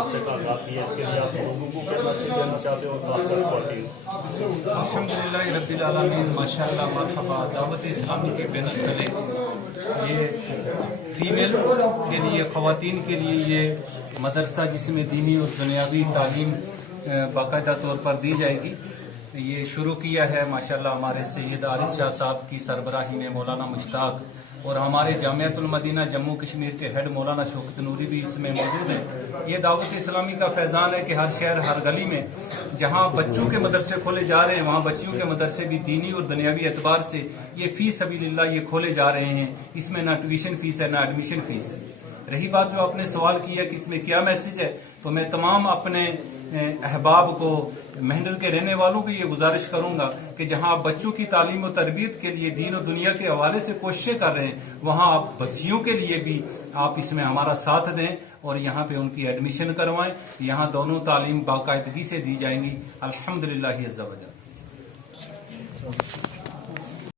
مدرسے کا آغاز کیا، اس کے لیے آپ لوگوں کو کیا میسج دینا چاہتے ہو، خاص کر خواتین؟ الحمدللہ رب العالمین، ماشاءاللہ، مرحبا۔ دعوت اسلامی کے بین تلے یہ فیمیلز کے لیے، خواتین کے لیے یہ مدرسہ جس میں دینی اور دنیاوی تعلیم باقاعدہ طور پر دی جائے گی، یہ شروع کیا ہے ماشاءاللہ ہمارے سید عارض شاہ صاحب کی سربراہی میں مولانا مشتاق، اور ہمارے جامعۃ المدینہ جموں کشمیر کے ہیڈ مولانا شوکت نوری بھی اس میں موجود ہیں۔ یہ دعوت اسلامی کا فیضان ہے کہ ہر شہر، ہر گلی میں جہاں بچوں کے مدرسے کھولے جا رہے ہیں، وہاں بچیوں کے مدرسے بھی دینی اور دنیاوی اعتبار سے یہ فی سبیل اللہ یہ کھولے جا رہے ہیں۔ اس میں نہ ٹیوشن فیس ہے، نہ ایڈمیشن فیس ہے۔ رہی بات جو آپ نے سوال کیا کہ اس میں کیا میسج ہے، تو میں تمام اپنے احباب کو، مہنڈل کے رہنے والوں کو یہ گزارش کروں گا کہ جہاں آپ بچوں کی تعلیم و تربیت کے لیے دین و دنیا کے حوالے سے کوششیں کر رہے ہیں، وہاں آپ بچیوں کے لیے بھی آپ اس میں ہمارا ساتھ دیں اور یہاں پہ ان کی ایڈمیشن کروائیں۔ یہاں دونوں تعلیم باقاعدگی سے دی جائیں گی، الحمدللہ عز و جل۔